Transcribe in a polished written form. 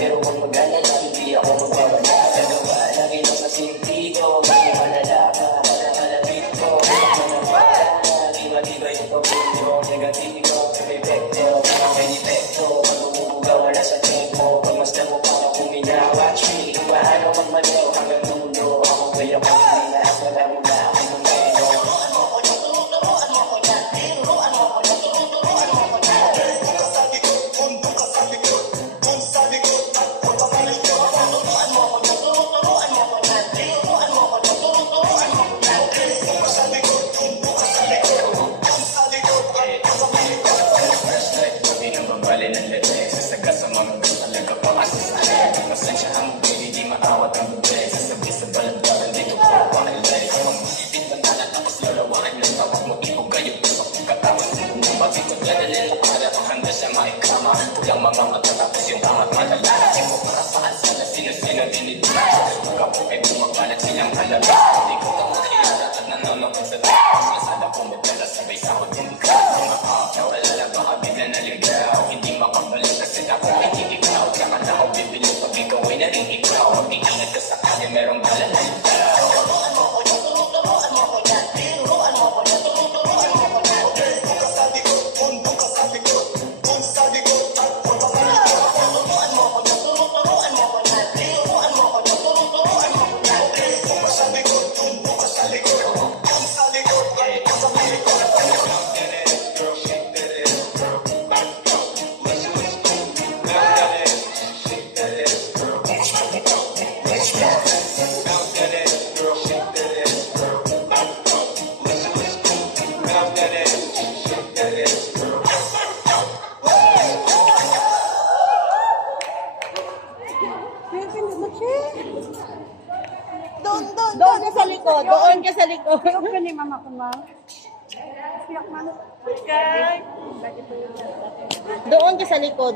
Pero kung mag-alala, hindi ako magbawala. Dalawa lang ino sa sintido, may malala ka, malapit ko. Iba-iba yung pagpundo, negatibo, epekto, benefecto. Pag bumubuga, wala sa tempo. Pag mas damo pa ako minawatch me, paano magmalaw hanggang dulo. Ako kaya ko hindi na wala mo na ako ng meno. Pulang mga mata tapos yung amat malala. Sino para saan sana sino-sino dinidila. Magkapo ay bumagalat silang halaga. Hindi ko na makilala at nanonood sa taas. Masala ko magdala sabay sa aking ka. Mga nawala na baka bigla naligaw. Hindi makabalik kasi ako ay ikaw. Tsaka na ako bibili pag ikaw ay naging ikaw. Mag-iingat ka sakali merong balala. Doon ka sa likod. Doon ka sa likod. Doon ka ni mama ko, ma. Doon ka sa likod.